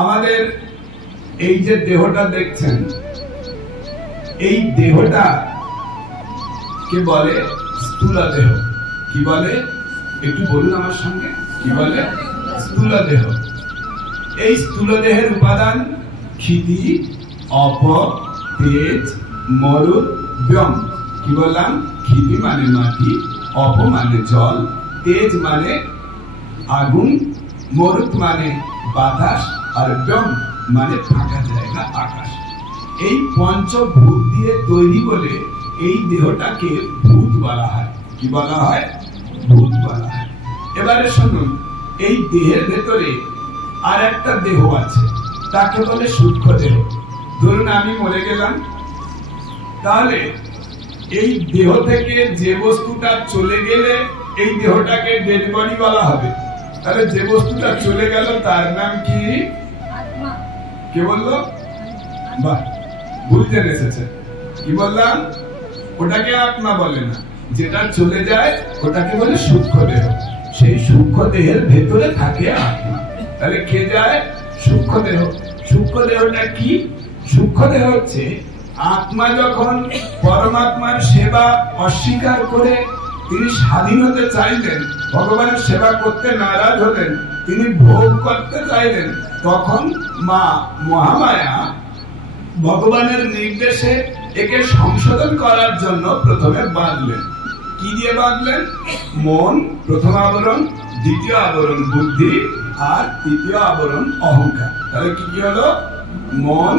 আমাদের এই যে দেহটা দেখছেন, এই দেহটা কে বলে স্থূল দেহ। কি বলে একটু বলুন আমার সঙ্গে, কি বলে? স্থূল দেহ। এই স্থূল দেহের উপাদান ক্ষিতি, অপ, তেজ, মরুত, ব্যোম। কি বললাম? ক্ষিতি মানে মাটি, অপ মানে জল, তেজ মানে আগুন, মরুত মানে বাতাস, আর ব্যোম মানে ফাঁকা জায়গা, আকাশ। এই পঞ্চভূত দিয়ে তৈরি বলে এই দেহটাকে ভূত বলা হয়। কি বলা হয়? ভূত বলা হয়। এবারে শুনুন, এই দেহের ভেতরে আর একটা দেহ আছে, তাকে বলে সূক্ষ্ম দেহ। ধরুন আমি মরে গেলাম, তাহলে এই দেহ থেকে যে বস্তুটা চলে গেলে এই দেহটাকে ডেড বডি বলা হবে। তাহলে যে বস্তুটা চলে গেল তার নাম কি? কে বললো? বাহ, ভুল জেনে এসেছে। কি বললাম? ওটাকে আত্মা বলে না, যেটা চলে যায় ওটাকে বলে সূক্ষ্ম দেহ। সেই সূক্ষ্ম দেহের ভেতরে থাকে আত্মা। তাহলে কে যায়? সূক্ষ্ম দেহ। সূক্ষ্ম দেহটা কি? সূক্ষ্ম দেহ হচ্ছে আত্মা যখন পরমাত্মার সেবা অস্বীকার করে তিনি স্বাধীন হতে চাইলেন, ভগবানের সেবা করতে নারাজ হলেন, তিনি ভোগ করতে চাইলেন, তখন মা মহামায়া ভগবানের নির্দেশে একে সংশোধন করার জন্য প্রথমে বাঁধলেন। কি দিয়ে বাঁধলেন? মন প্রথম আবরণ, দ্বিতীয় আবরণ বুদ্ধি, আর তৃতীয় আবরণ অহংকার। তাহলে কি কি হলো? মন,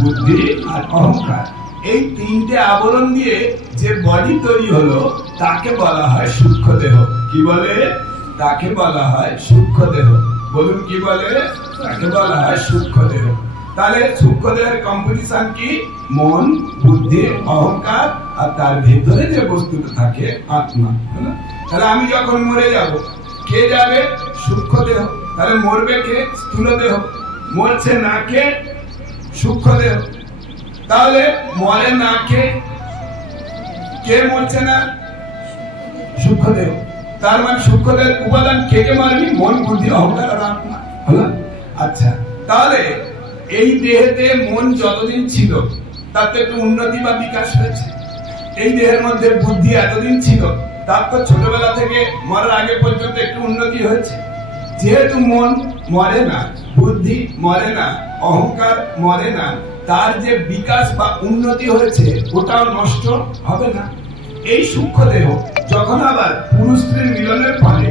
বুদ্ধি আর অহংকার। এই তিনটে আবরণ দিয়ে যে বডি তৈরি হলো তাকে বলা হয় সূক্ষ্ম দেহ। কি বলে? তাকে বলা হয় সূক্ষ্ম দেহ। বলুন কি বলে? তাকে বলা হয় সূক্ষ্ম দেহ। তাহলে সূক্ষ্ম দেহের কম্পোজিশন কি? মন, বুদ্ধি, অহংকার, আর তার ভেতরে যে বস্তুটা থাকে আত্মা। তাহলে আমি যখন মরে যাব, কে যাবে? সূক্ষ্ম দেহ। তাহলে মরবে কে? স্থূল দেহ। মরছে না কে? সূক্ষ্ম দেহ। তাহলে মরে না কে? কে মরছে না? সূক্ষ্ম দেহ। তার মানে সূক্ষ্ম দেহের উপাদান কে কে মারবি? মন, বুদ্ধি, অহংকার আর আত্মা। হলো? আচ্ছা, তাহলে এই দেহেতে মন যতদিন ছিল তাতে একটু উন্নতি বা বিকাশ হয়েছে। এই দেহের মধ্যে বুদ্ধি এতদিন ছিল, তার তো ছোটবেলা থেকে মরার আগে পর্যন্ত একটু উন্নতি হয়েছে। যেহেতু মন মরে না, বুদ্ধি মরে না, অহংকার মরে না, তার যে বিকাশ বা উন্নতি হয়েছে ওটাও নষ্ট হবে না। এই সূক্ষ্ম দেহ যখন আবার পুরুষ স্ত্রীর মিলনের ফলে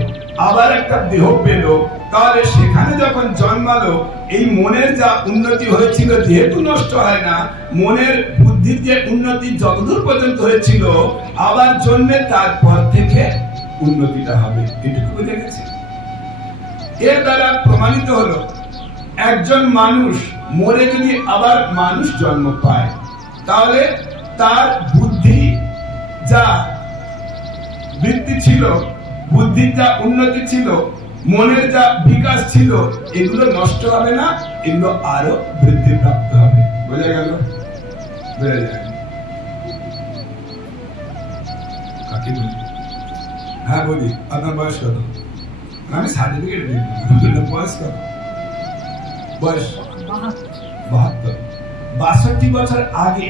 আবার একটা দেহ পেল, তাহলে সেখানে যখন জন্মালো, এই মনের যা উন্নতি হয়েছিল যেহেতু নষ্ট হয় না, মনের বুদ্ধির যে উন্নতি যতদূর পর্যন্ত হয়েছিল আবার জন্মে, তারপর থেকে উন্নতিটা হবে। এটুকু বুঝে গেছে? এর দ্বারা প্রমাণিত হলো একজন মানুষ মরে যদি আবার মানুষ জন্ম পায়, তাহলে তার বুদ্ধি যা বৃত্তি ছিল, বুদ্ধির যা উন্নতি ছিল, মনের যা বিকাশ ছিল, এগুলো নষ্ট হবে না, এগুলো আরো বৃদ্ধি প্রাপ্ত হবে। বোঝা গেল? বোঝা যায়? হ্যাঁ বলি, আপনার বয়স কত? আমি সার্টিফিকেট দিই। বয়স কত? বয়স 72। 62 বছর আগে,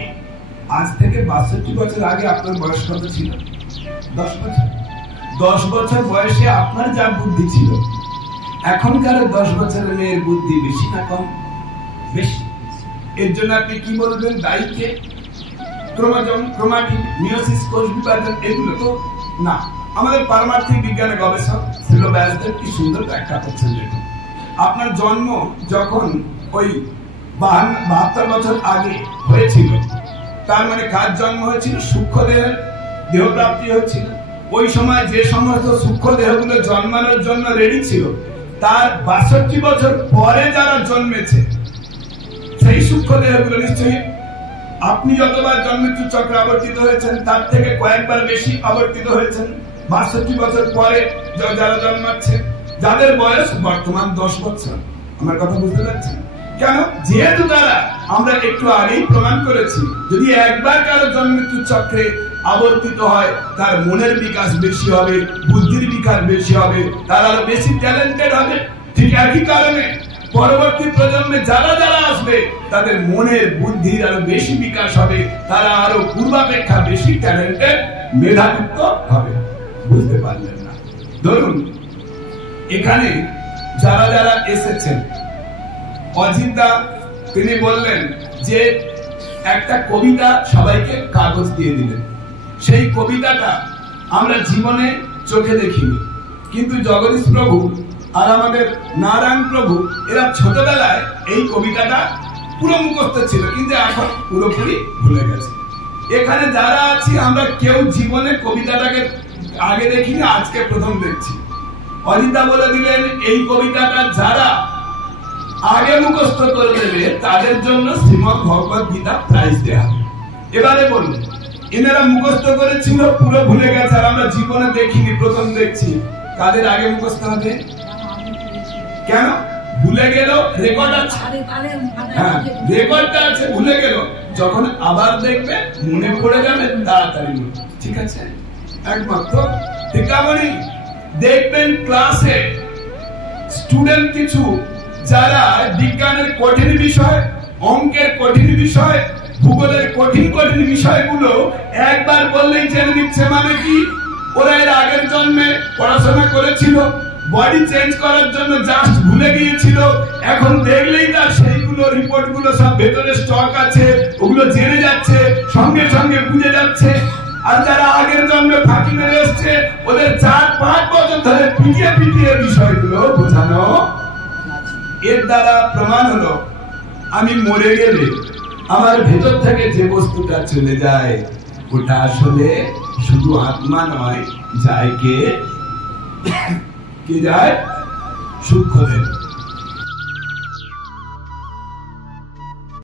আজ থেকে 62 বছর আগে আপনার বয়স কত ছিল? 10 বছর। 10 বছর বয়সে আপনার যা বুদ্ধি ছিল, এখনকার 10 বছরের মেয়ের বুদ্ধি বেশি না কম? বেশি। এর জন্য আপনি কি বলবেন? দায়ী কে? ক্রোমোজোম, ক্রোমাটিন, মিয়োসিস, কোষ বিভাজন, এগুলো তো না। আমাদের পারমার্থিক বিজ্ঞানের গবেষক ছিল ব্যাসদেব কি সুন্দর ব্যাখ্যা করছেন। দেখুন, আপনার জন্ম যখন ওই 72 বছর আগে হয়েছিল, তার মানে কার জন্ম হয়েছিল? সূক্ষ্ম দেহের দেহপ্রাপ্তি হয়েছিল। ওই সময় যে সমস্ত সূক্ষ্ম দেহগুলো জন্মানোর জন্য রেডি ছিল, তার 62 বছর পরে যারা জন্মেছে সেই সূক্ষ্ম দেহগুলো নিশ্চয়ই আপনি যতবার জন্মমৃত্যু চক্রে আবর্তিত হয়েছেন তার থেকে কয়েকবার বেশি আবর্তিত হয়েছেন 62 বছর পরে যারা জন্মাচ্ছে, যাদের বয়স বর্তমান 10 বছর। আমার কথা বুঝতে পারছেন? কেন? যেহেতু তারা, আমরা একটু আগেই প্রমাণ করেছি, যদি একবার কারো জন্মমৃত্যু চক্রে আবর্তিত হয়, তার মনের বিকাশ বেশি হবে, বুদ্ধির বিকাশ বেশি হবে, তার আরো বেশি ট্যালেন্টেড হবে। ঠিক একই কারণে পরবর্তী প্রজন্মে যারা যারা আসবে তাদের মনের বুদ্ধির আরো বেশি বিকাশ হবে, তারা আরো পূর্বাপেক্ষা বেশি ট্যালেন্টেড, মেধাযুক্ত হবে। বুঝতে পারলেন না? ধরুন এখানে যারা যারা এসেছেন, অজিতদা তিনি বললেন যে একটা কবিতা সবাইকে কাগজ দিয়ে দিলেন। সেই কবিতাটা আমরা জীবনে চোখে দেখিনি, কিন্তু জগদীশ প্রভু আর আমাদের নারায়ণ প্রভু এরা ছোটবেলায় এই কবিতাটা পুরো মুখস্থ ছিল, কিন্তু এখন পুরোপুরি ভুলে গেছে। এখানে যারা আছি আমরা কেউ জীবনে কবিতাটাকে আগে দেখিনি, আজকে প্রথম দেখছি। অজিতদা বলে দিলেন এই কবিতাটা যারা আগে মুখস্থ করে দেবে তাদের জন্য শ্রীমদ্ ভগবত গীতা প্রাইজ দেওয়া হবে। এবারে বললেন এনারা মুখস্থ করেছিল, পুরো ভুলে গেছে, আর আমরা জীবনে দেখিনি, প্রথম দেখছি। কাদের আগে মুখস্থ হবে? কেন ভুলে গেল? রেকর্ড আছে, হ্যাঁ রেকর্ডটা আছে, ভুলে গেল, যখন আবার দেখবে মনে পড়ে যাবে তাড়াতাড়ি। ঠিক আছে, একমাত্র টিকামণি দেখবেন ক্লাসে স্টুডেন্ট কিছু যারা বিজ্ঞানের কঠিন বিষয়, অঙ্কের কঠিন বিষয়, ভূগোলের কঠিন কঠিন বিষয়গুলো একবার বললেই জেনে নিচ্ছে। মানে কি, ওরা এর আগের জন্মে পড়াশোনা করেছিল, বডি চেঞ্জ করার জন্য জাস্ট ভুলে গিয়েছিল, এখন দেখলেই তার সেইগুলো রিপোর্ট গুলো সব ভেতরে স্টক আছে, ওগুলো জেনে যাচ্ছে, সঙ্গে সঙ্গে বুঝে যাচ্ছে। আর যারা আগের জন্মে ফাঁকি মেরে এসছে, ওদের 4-5 বছর ধরে পিটিয়ে পিটিয়ে বিষয়গুলো বোঝানো। এর দ্বারা প্রমাণ হলো আমি মরে গেলে আমার ভেতর থেকে যে বস্তুটা চলে যায় ওটা আসলে শুধু আত্মা নয়, যায় কে যায়? সূক্ষ্মদেব।